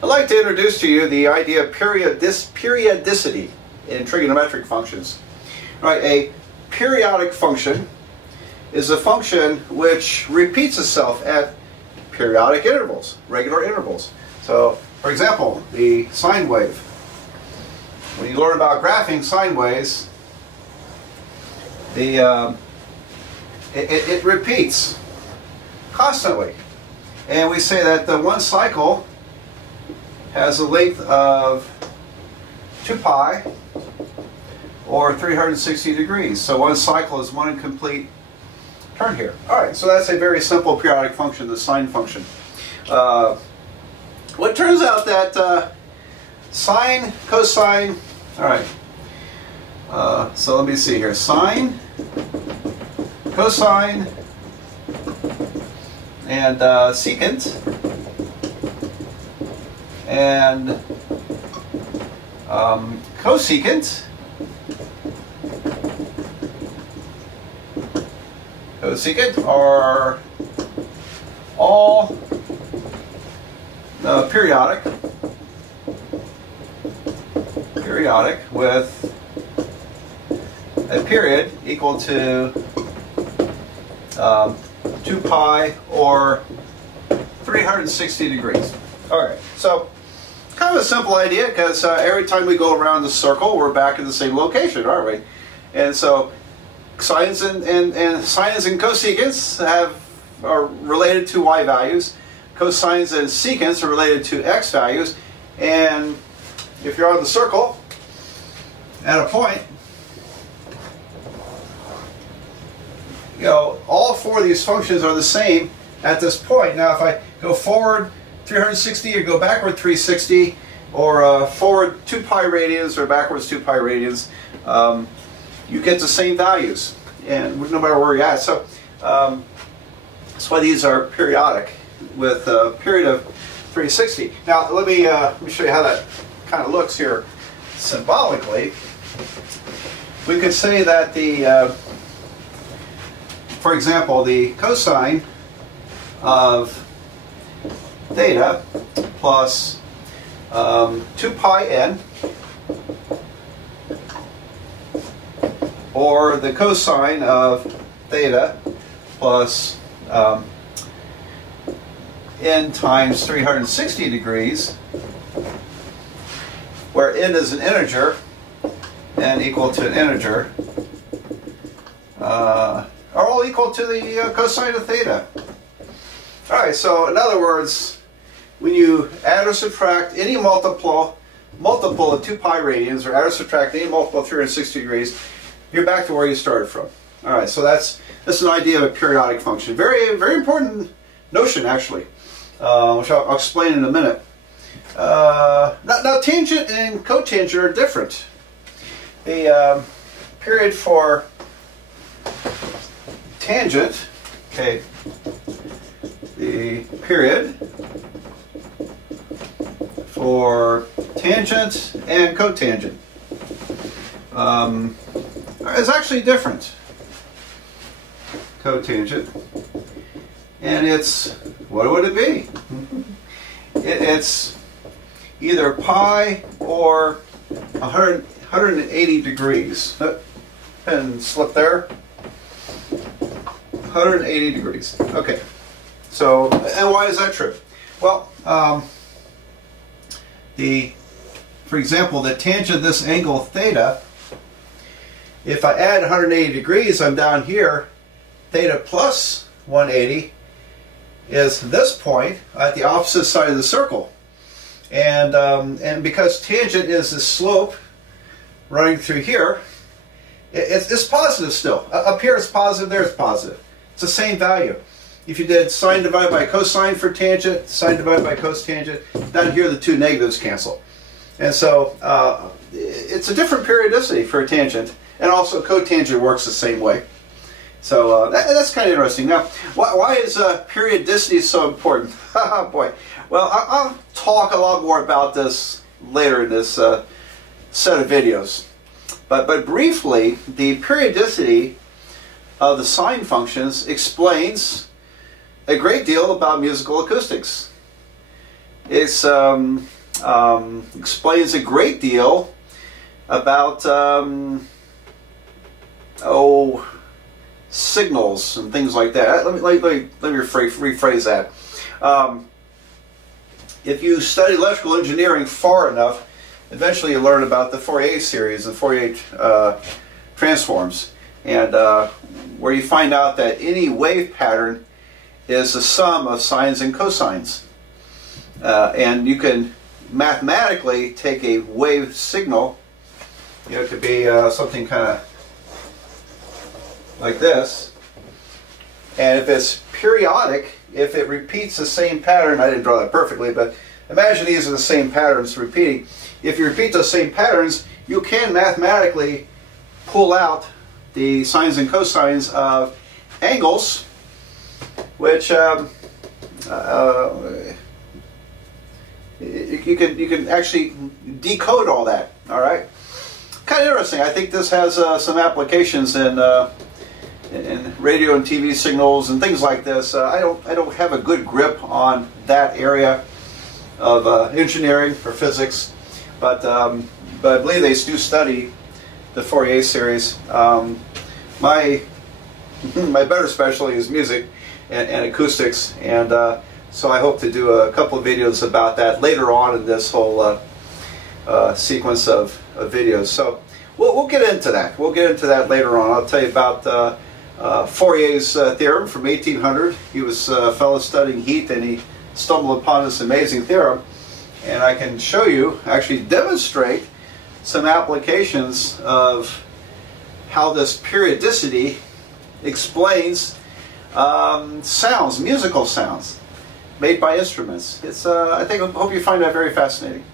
I'd like to introduce to you the idea of periodicity in trigonometric functions. Right, a periodic function is a function which repeats itself at periodic intervals, regular intervals. So, for example, the sine wave. When you learn about graphing sine waves, it repeats constantly. And we say that the one cycle has a length of 2 pi or 360 degrees. So one cycle is one complete turn here. Alright, so that's a very simple periodic function, the sine function. Well, it turns out that sine, cosine, alright, so let me see here, sine, cosine, and secant, and cosecant, are all periodic with a period equal to 2 pi or 360 degrees. Alright, so kind of a simple idea because every time we go around the circle we're back in the same location, aren't we? And so sines and cosecants are related to y values. Cosines and secants are related to x values. And if you're on the circle at a point, you know, all four of these functions are the same at this point. Now if I go forward 360 or go backward 360, or forward 2 pi radians or backwards 2 pi radians, you get the same values, and no matter where you're at. So that's why these are periodic with a period of 360. Now let me show you how that kind of looks here symbolically. We could say that the for example, the cosine of theta plus 2 pi n, or the cosine of theta plus n times 360 degrees, where n is an integer, n equal to an integer, are all equal to the cosine of theta. Alright, so in other words, when you add or subtract any multiple of 2 pi radians, or add or subtract any multiple of 360 degrees, you're back to where you started from. Alright, so that's an idea of a periodic function. Very, very important notion, actually, which I'll explain in a minute. Now, tangent and cotangent are different. The period for tangent, okay, the period for tangent and cotangent is actually different. Cotangent, and it's, what would it be? It's either pi or 180 degrees. Pen slip there. 180 degrees. Okay. So, and why is that true? Well, for example, the tangent of this angle theta, if I add 180 degrees, I'm down here. Theta plus 180 is this point at the opposite side of the circle. And because tangent is the slope running through here, it's positive still. Up here it's positive, there it's positive. It's the same value. If you did sine divided by cosine for tangent, sine divided by cosecant, down here the two negatives cancel. And so it's a different periodicity for a tangent, and also cotangent works the same way. So that's kind of interesting. Now, why is periodicity so important? Boy, well, I'll talk a lot more about this later in this set of videos. But briefly, the periodicity of the sine functions explains a great deal about musical acoustics. It's explains a great deal about signals and things like that. Let me rephrase that. If you study electrical engineering far enough, eventually you learn about the Fourier series, the Fourier transforms, and where you find out that any wave pattern is the sum of sines and cosines. And you can mathematically take a wave signal, it could be something kind of like this, and if it's periodic, if it repeats the same pattern, I didn't draw that perfectly, but imagine these are the same patterns repeating. If you repeat those same patterns, you can mathematically pull out the sines and cosines of angles, which you can actually decode all that. All right, kind of interesting. I think this has some applications in radio and TV signals and things like this. I don't have a good grip on that area of engineering or physics, but I believe they do study the Fourier series. My better specialty is music and acoustics, and so I hope to do a couple of videos about that later on in this whole sequence of videos. So we'll get into that. We'll get into that later on. I'll tell you about Fourier's theorem from 1800. He was a fellow studying heat, and he stumbled upon this amazing theorem, and I can show you, actually demonstrate some applications of how this periodicity explains sounds, musical sounds made by instruments. It's I hope you find that very fascinating.